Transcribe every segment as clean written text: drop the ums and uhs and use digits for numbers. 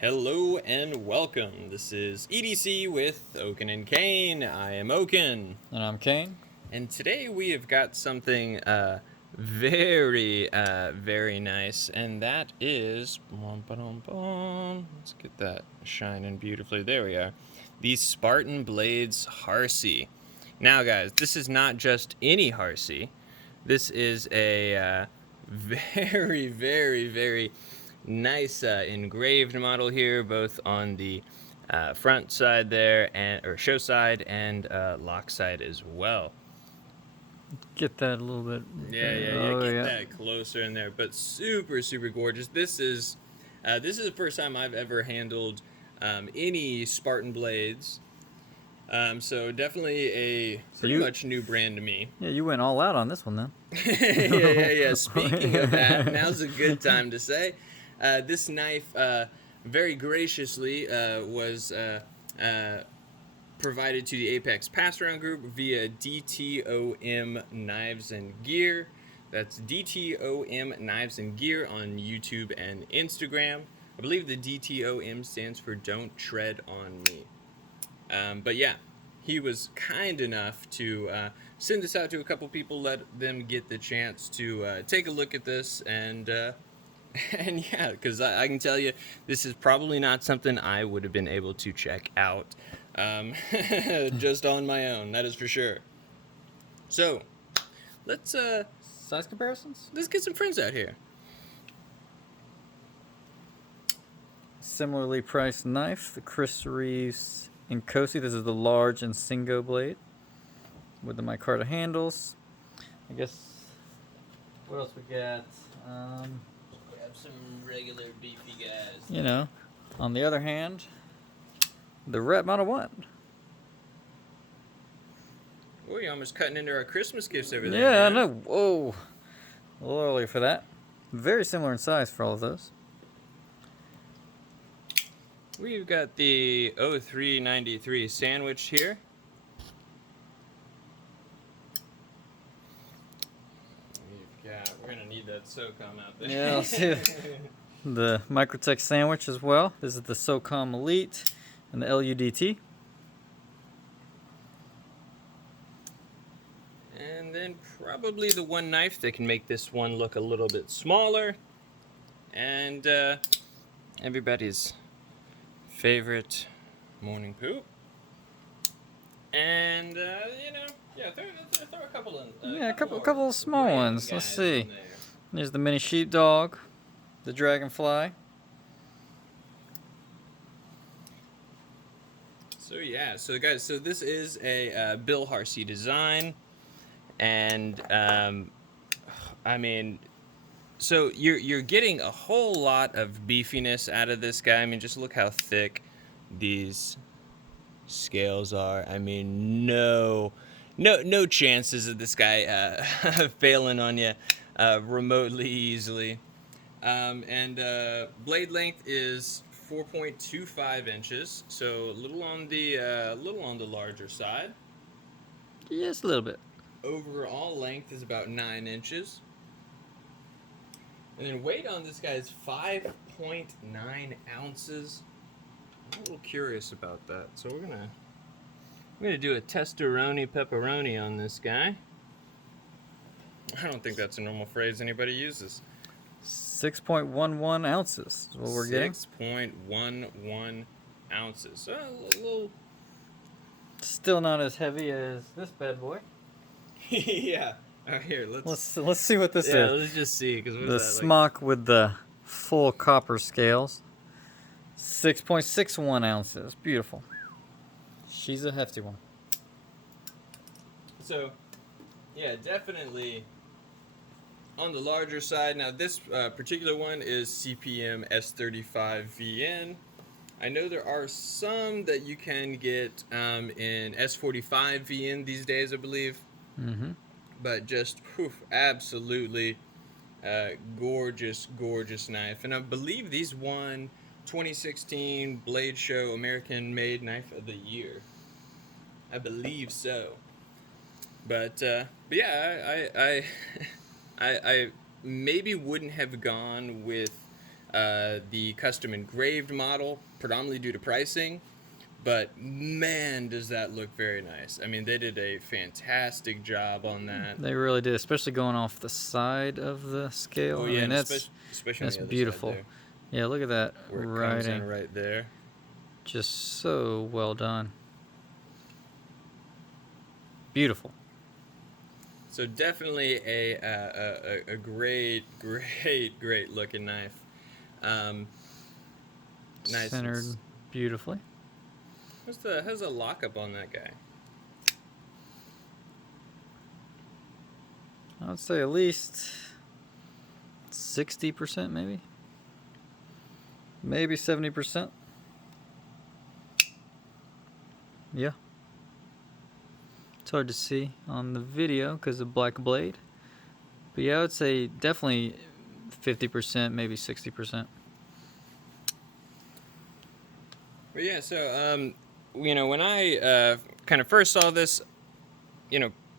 Hello and welcome. This is EDC with Oaken and Kane. I am Oaken. And I'm Kane. And today we have got something very nice, and that is... Let's get that shining beautifully. There we are. The Spartan Blades Harsey. Now, guys, this is not just any Harsey. This is a very nice engraved model here, both on the front side there or show side and lock side as well. Get that a little bit. Get that closer in there. But super gorgeous. This is the first time I've ever handled any Spartan blades. So definitely a pretty much new brand to me. Yeah, you went all out on this one then. yeah. Speaking of that, now's a good time to say. This knife very graciously was provided to the Apex Pass Around Group via DTOM Knives and Gear. That's DTOM Knives and Gear on YouTube and Instagram. I believe the DTOM stands for Don't Tread on Me. But yeah, he was kind enough to send this out to a couple people, let them get the chance to take a look at this, and yeah, because I can tell you, this is probably not something I would have been able to check out just on my own, that is for sure. So, let's size comparisons? Let's get some friends out here. Similarly priced knife, the Chris Reeves Inkosi. This is the large and Singo blade with the micarta handles. I guess, what else we got? We have some regular beefy guys. You know, on the other hand, the Rep Model 1. Oh, you're almost cutting into our Christmas gifts over there. Yeah, I know. Whoa. A little early for that. Very similar in size for all of those. We've got the 0393 sandwich here. We're going to need that SOCOM out there. Yeah, I'll see the Microtech sandwich as well. This is the SOCOM Elite and the LUDT. And then probably the one knife that can make this one look a little bit smaller. And everybody's favorite morning poop. And, throw a couple in. A couple of small ones. Let's see. There's the mini sheepdog, the dragonfly. So guys, this is a Bill Harsey design, and I mean, so you're getting a whole lot of beefiness out of this guy. I mean, just look how thick these scales are. I mean, no chances of this guy failing on you remotely easily. And blade length is 4.25 inches, so a little on the larger side. Just a little bit. Overall length is about 9 inches. And then weight on this guy is 5.9 ounces. I'm a little curious about that, so we're gonna do a testaroni pepperoni on this guy. I don't think that's a normal phrase anybody uses. 6.11 ounces is what we're getting. 6.11 ounces. So a little. Still not as heavy as this bad boy. Yeah. Here, let's see what this is. Yeah, let's just see. Cause the smock with the full copper scales. 6.61 ounces. Beautiful. She's a hefty one. So, yeah, definitely on the larger side. Now, this particular one is CPM S35VN. I know there are some that you can get in S45VN these days, I believe. Mm-hmm. But just, absolutely gorgeous knife. And I believe these won 2016 Blade Show American Made Knife of the Year. I believe so. But yeah, I maybe wouldn't have gone with the custom engraved model, predominantly due to pricing. But man, does that look very nice. I mean, they did a fantastic job on that. They really did, especially going off the side of the scale. Oh I yeah, mean, and that's especially on the other beautiful. side Yeah, look at that there, where it comes in writing. right there. Just so well done. Beautiful. So definitely a great looking knife. Nice. Centered beautifully. How's the lockup on that guy? I would say at least 60%, maybe. Maybe 70%. Yeah. It's hard to see on the video because of black blade. But yeah, I would say definitely 50%, maybe 60%. But yeah, so when I kind of first saw this,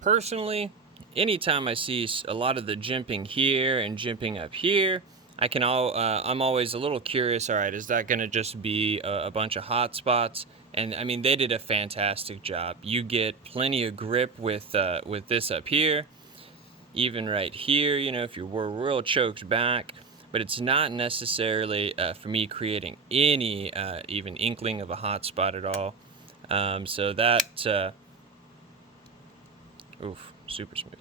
personally, anytime I see a lot of the jimping here and jimping up here, I'm always a little curious. All right, is that going to just be a bunch of hot spots? And I mean, they did a fantastic job. You get plenty of grip with this up here, even right here. If you were real choked back. But it's not necessarily for me creating any even inkling of a hot spot at all. So that, super smooth.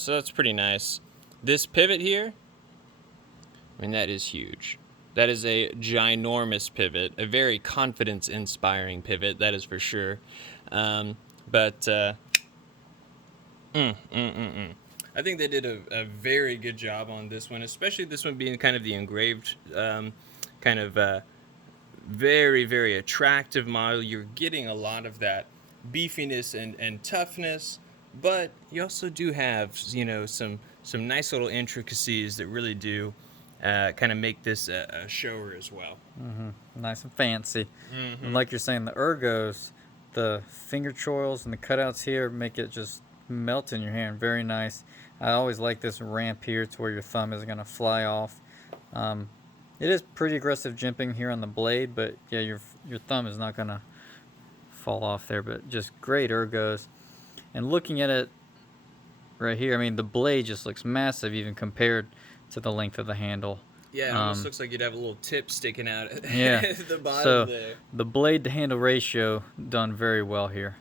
So that's pretty nice. This pivot here, I mean, that is huge. That is a ginormous pivot, a very confidence-inspiring pivot, that is for sure. I think they did a very good job on this one, especially this one being kind of the engraved, very, very attractive model. You're getting a lot of that beefiness and toughness, but you also do have, some nice little intricacies that really do kind of make this a shower as well. Nice and fancy. And like you're saying, the ergos, the finger choils and the cutouts here make it just melt in your hand. Very nice. I always like this ramp here to where your thumb is going to fly off. It is pretty aggressive jimping here on the blade, but yeah, your thumb is not going to fall off there, but just great ergos. And looking at it right here, I mean, the blade just looks massive even compared to the length of the handle. Yeah, it almost looks like you'd have a little tip sticking out at Yeah. the bottom So there. the blade to handle ratio done very well here.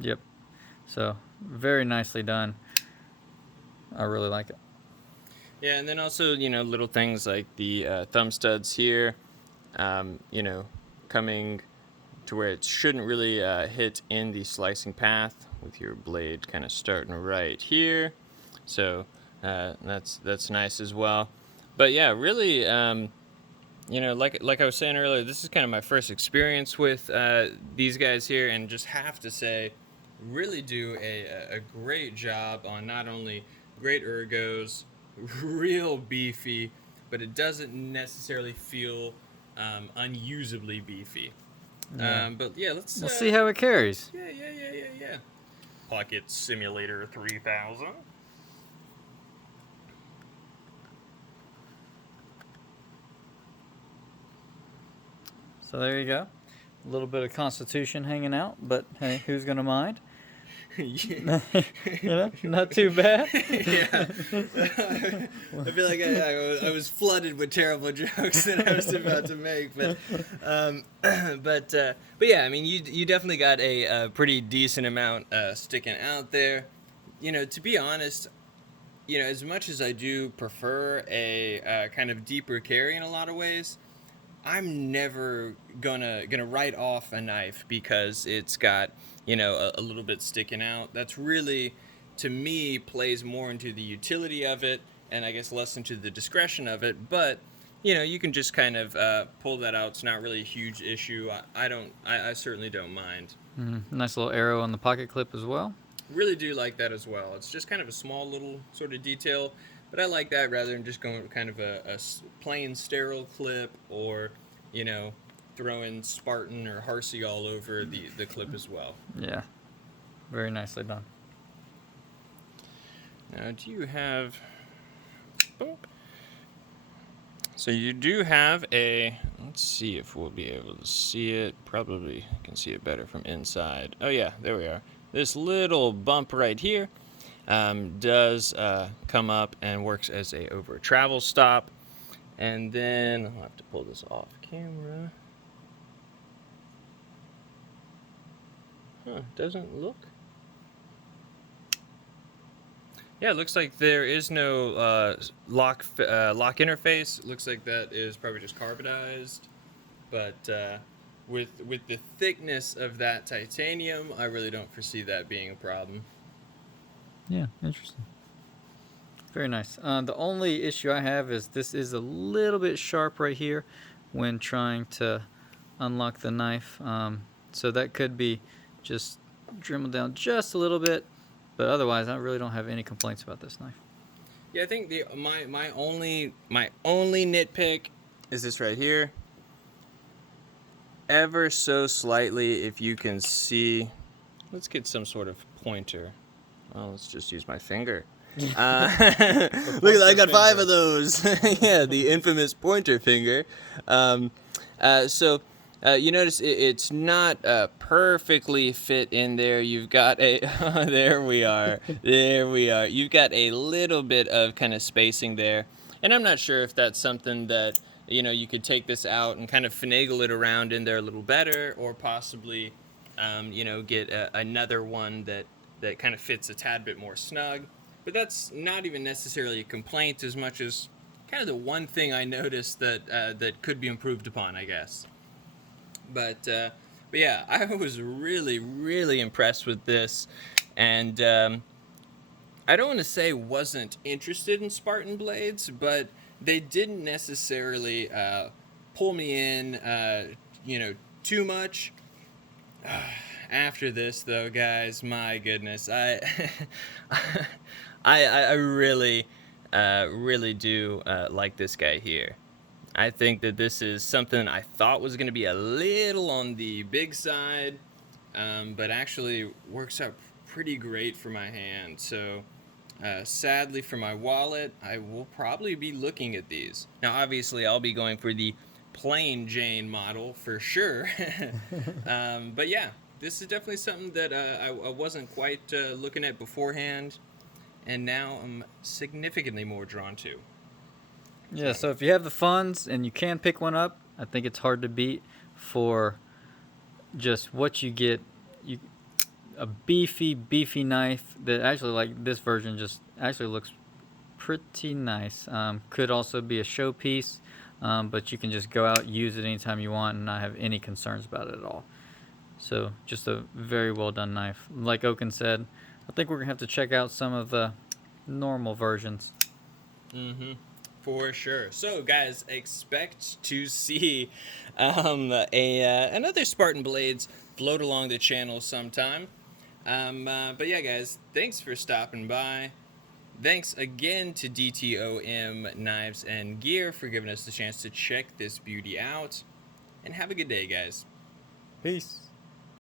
Yep. So very nicely done. I really like it. Yeah, and then also, little things like the thumb studs here, coming to where it shouldn't really hit in the slicing path with your blade kind of starting right here. So that's nice as well. But yeah, really, like I was saying earlier, this is kind of my first experience with these guys here, and just have to say, really do a great job on not only great ergos, real beefy, but it doesn't necessarily feel unusably beefy. Yeah. But yeah, let's see how it carries. Yeah. Pocket Simulator 3000. So there you go. A little bit of Constitution hanging out, but hey, who's gonna mind? Not too bad. Yeah. I feel like I was flooded with terrible jokes that I was about to make, but yeah, I mean, you definitely got a pretty decent amount sticking out there. To be honest, as much as I do prefer a kind of deeper carry in a lot of ways, I'm never gonna write off a knife because it's got a little bit sticking out. That's really, to me, plays more into the utility of it, and I guess less into the discretion of it. But you can just kind of pull that out. It's not really a huge issue. I certainly don't mind. Nice little arrow on the pocket clip as well. Really do like that as well. It's just kind of a small little sort of detail, but I like that rather than just going kind of a plain sterile clip, or throwing Spartan or Harsey all over the clip as well. Yeah, very nicely done. Now, do you have a Boom. So you do have a, let's see if we'll be able to see it. Probably can see it better from inside. Oh yeah, there we are. This little bump right here does come up and works as a over travel stop. And then I'll have to pull this off camera. Doesn't look. Yeah, it looks like there is no lock interface. It looks like that is probably just carbonized. But with the thickness of that titanium, I really don't foresee that being a problem. Yeah, interesting. Very nice. The only issue I have is this is a little bit sharp right here when trying to unlock the knife. So that could be just dremel down just a little bit, but otherwise I really don't have any complaints about this knife. Yeah, I think my only nitpick is this right here. Ever so slightly, if you can see, let's get some sort of pointer. Well, let's just use my finger. Look at that, I got 5 of those. Yeah, the infamous pointer finger. You notice it's not perfectly fit in there. You've got a there we are. You've got a little bit of kind of spacing there, and I'm not sure if that's something that you could take this out and kind of finagle it around in there a little better, or possibly get another one that kind of fits a tad bit more snug. But that's not even necessarily a complaint as much as kind of the one thing I noticed that could be improved upon, I guess. But yeah, I was really, really impressed with this. And I don't want to say wasn't interested in Spartan blades, but they didn't necessarily pull me in, too much. After this, though, guys, my goodness, I really, really do like this guy here. I think that this is something I thought was going to be a little on the big side, but actually works out pretty great for my hand. So, sadly for my wallet, I will probably be looking at these. Now, obviously, I'll be going for the plain Jane model for sure. But yeah, this is definitely something that I wasn't quite looking at beforehand, and now I'm significantly more drawn to. Yeah, so if you have the funds and you can pick one up, I think it's hard to beat for just what you get. A beefy knife that actually, like this version, just actually looks pretty nice. Could also be a showpiece, but you can just go out, use it anytime you want, and not have any concerns about it at all. So just a very well done knife. Like Oaken said, I think we're gonna have to check out some of the normal versions. For sure. So, guys, expect to see another Spartan Blades float along the channel sometime. But yeah, guys, thanks for stopping by. Thanks again to DTOM Knives and Gear for giving us the chance to check this beauty out. And have a good day, guys. Peace.